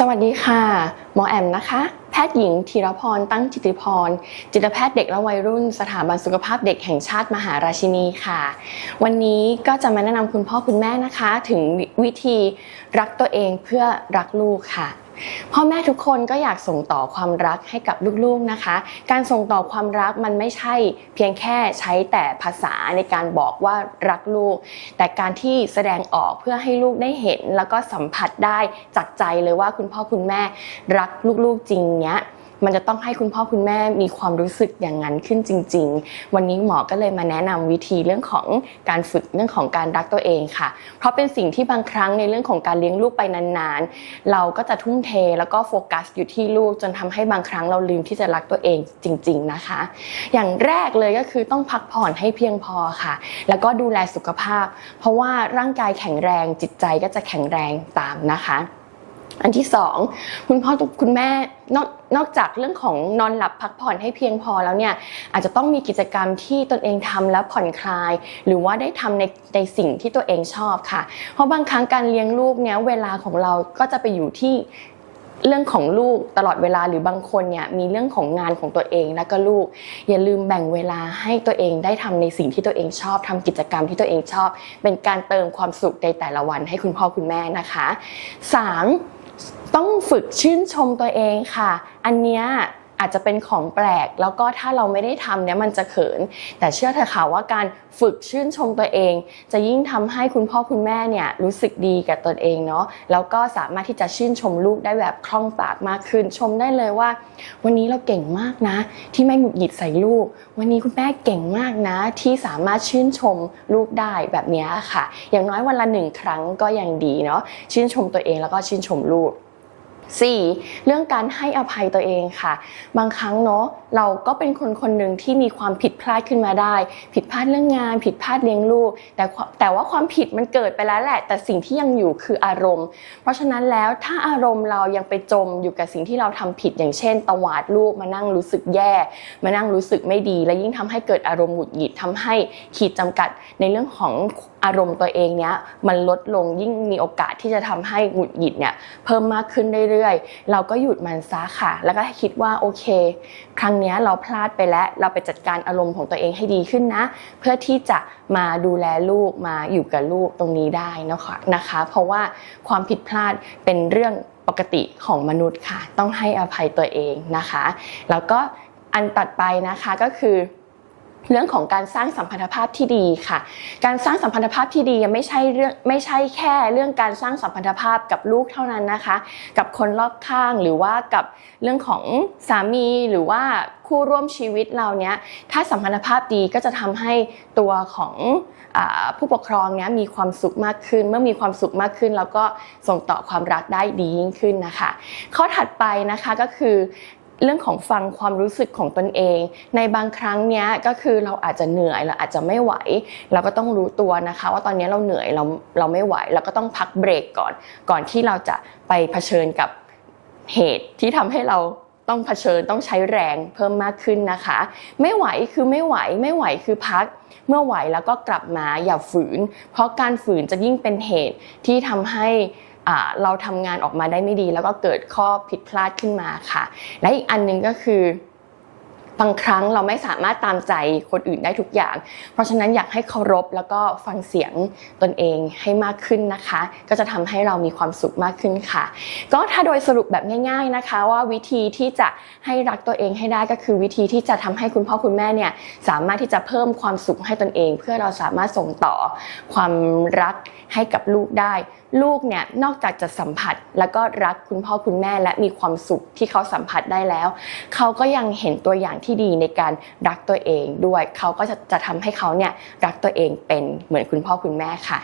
สวัสดีค่ะ หมอแอมนะคะ พทย์หญิงธีรพรตั้งจิติพร จิตแพทย์เด็กและวัยรุ่น สถาบันสุขภาพเด็กแห่งชาติมหาราชินีค่ะ วันนี้ก็จะมาแนะนำคุณพ่อคุณแม่นะคะ ถึงวิธีรักตัวเองเพื่อรักลูกค่ะพ่อแม่ทุกคนก็อยากส่งต่อความรักให้กับลูกๆนะคะ การส่งต่อความรักมันไม่ใช่เพียงแค่ใช้แต่ภาษาในการบอกว่ารักลูก แต่การที่แสดงออกเพื่อให้ลูกได้เห็น แล้วก็สัมผัสได้จากใจเลยว่าคุณพ่อคุณแม่รักลูกๆจริงเนี้ยมันจะต้องให้คุณพ่อคุณแม่มีความรู้สึกอย่างนั้นขึ้นจริง ๆ วันนี้หมอก็เลยมาแนะนำวิธีเรื่องของการฝึกเรื่องของการรักตัวเองค่ะ เพราะเป็นสิ่งที่บางครั้งในเรื่องของการเลี้ยงลูกไปนานๆ เราก็จะทุ่มเทแล้วก็โฟกัสอยู่ที่ลูกจนทำให้บางครั้งเราลืมที่จะรักตัวเองจริง ๆนะคะ อย่างแรกเลยก็คือต้องพักผ่อนให้เพียงพอค่ะ แล้วก็ดูแลสุขภาพ เพราะว่าร่างกายแข็งแรงจิตใจก็จะแข็งแรงตามนะคะ อันที่สองคุณพ่อคุณแม่นอกนอกจากเรื่องของนอนหลับพักผ่อนให้เพียงพอแล้วเนี่ยอาจจะต้องมีกิจกรรมที่ตนเองทำแล้วผ่อนคลาย หรือว่าได้ทำในในสิ่งที่ตัวเองชอบค่ะ เพราะบางครั้งการเลี้ยงลูกเนี่ยเวลาของเราก็จะไปอยู่ที่เรื่องของลูกตลอดเวลาหรือบางคนเนี่ยมีเรื่องของงานของตัวเองแล้วก็ลูก อย่าลืมแบ่งเวลาให้ตัวเองได้ทำในสิ่งที่ตัวเองชอบทำกิจกรรมที่ตัวเองชอบ เป็นการเติมความสุขในแต่ละวันให้คุณพ่อคุณแม่นะคะสาม ต้องฝึกชื่นชมตัวเองค่ะ อันเนี้ย อาจจะเป็นของแปลก แล้วก็ถ้าเราไม่ได้ทำเนี่ยมันจะเขิน แต่เชื่อเถอะค่ะว่าการฝึกชื่นชมตัวเอง จะยิ่งทำให้คุณพ่อคุณแม่เนี่ยรู้สึกดีกับตนเองเนาะแล้วก็สามารถที่จะชื่นชมลูกได้แบบคล่องปากมากขึ้น ชมได้เลยว่า วันนี้เราเก่งมากนะ ที่ไม่หงุดหงิดใส่ลูก วันนี้คุณแม่เก่งมากนะ ที่สามารถชื่นชมลูกได้แบบนี้ค่ะ อย่างน้อยวันละหนึ่งครั้งก็ยังดีเนาะชื่นชมตัวเองแล้วก็ชื่นชมลูก 4. เรื่องการให้อภัยตัวเองค่ะ บางครั้งเนาะเราก็เป็นคนคนหนึ่งที่มีความผิดพลาดขึ้นมาได้ ผิดพลาดเรื่องงาน ผิดพลาดเลี้ยงลูก แต่แต่ว่าความผิดมันเกิดไปแล้วแหละ แต่สิ่งที่ยังอยู่คืออารมณ์ เพราะฉะนั้นแล้วถ้าอารมณ์เรายังไปจมอยู่กับสิ่งที่เราทำผิดอย่างเช่นตวาดลูกมานั่งรู้สึกแย่ มานั่งรู้สึกไม่ดี และยิ่งทำให้เกิดอารมณ์หงุดหงิดทำให้ขีดจำกัดในเรื่องของ อารมณ์ตัวเองเนี้ยมันลดลงยิ่งมีโอกาสที่จะทำให้หงุดหงิดเนี่ยเพิ่มมากขึ้นเรื่อยๆ เราก็หยุดมันซะค่ะ แล้วก็คิดว่าโอเค ครั้งนี้เราพลาดไปแล้วเราไปจัดการอารมณ์ของตัวเองให้ดีขึ้นนะ เพื่อที่จะมาดูแลลูกมาอยู่กับลูกตรงนี้ได้นะคะนะคะ เพราะว่าความผิดพลาดเป็นเรื่องปกติของมนุษย์ค่ะ ต้องให้อภัยตัวเองนะคะ แล้วก็อันตัดไปนะคะก็คือ เรื่องของการสร้างสัมพันธภาพที่ดีค่ะ การสร้างสัมพันธภาพที่ดียังไม่ใช่เรื่องไม่ใช่แค่เรื่องการสร้างสัมพันธภาพกับลูกเท่านั้นนะคะ กับคนรอบข้างหรือว่ากับเรื่องของสามีหรือว่าคู่ร่วมชีวิตเราเนี้ยถ้าสัมพันธภาพดีก็จะทำให้ตัวของผู้ปกครองเนี้ยมีความสุขมากขึ้น เมื่อมีความสุขมากขึ้นเราก็ส่งต่อความรักได้ดียิ่งขึ้นนะคะ ข้อถัดไปนะคะก็คือ เรื่องของฟังความรู้สึกของตนเอง ในบางครั้งเนี้ยก็คือเราอาจจะเหนื่อยเราอาจจะไม่ไหว เราก็ต้องรู้ตัวนะคะ ว่าตอนนี้เราเหนื่อยเราเราไม่ไหว เราก็ต้องพักเบรกก่อน ก่อนที่เราจะไปเผชิญกับเหตุที่ทำให้เราต้องเผชิญต้องใช้แรงเพิ่มมากขึ้นนะคะ ไม่ไหวคือไม่ไหวไม่ไหวคือพัก เมื่อไหวแล้วก็กลับมาอย่าฝืน เพราะการฝืนจะยิ่งเป็นเหตุที่ทำให้ เราทำงานออกมาได้ไม่ดี แล้วก็เกิดข้อผิดพลาดขึ้นมาค่ะ และอีกอันหนึ่งก็คือบางครั้งเราไม่สามารถตามใจคนอื่นได้ทุกอย่าง เพราะฉะนั้นอยากให้เคารพแล้วก็ฟังเสียงตนเองให้มากขึ้นนะคะ ก็จะทำให้เรามีความสุขมากขึ้นค่ะ ก็ถ้าโดยสรุปแบบง่าย ๆนะคะ ว่าวิธีที่จะให้รักตัวเองให้ได้ก็คือวิธีที่จะทำให้คุณพ่อคุณแม่เนี่ยสามารถที่จะเพิ่มความสุขให้ตนเอง เพื่อเราสามารถส่งต่อความรักให้กับลูกได้ ลูกเนี่ยนอกจากจะสัมผัสแล้วก็รักคุณพ่อคุณแม่และมีความสุขที่เขาสัมผัสได้แล้ว เขาก็ยังเห็นตัวอย่างที่ดีในการรักตัวเองด้วย เขาก็จะจะทำให้เขาเนี่ยรักตัวเองเป็นเหมือนคุณพ่อคุณแม่ค่ะ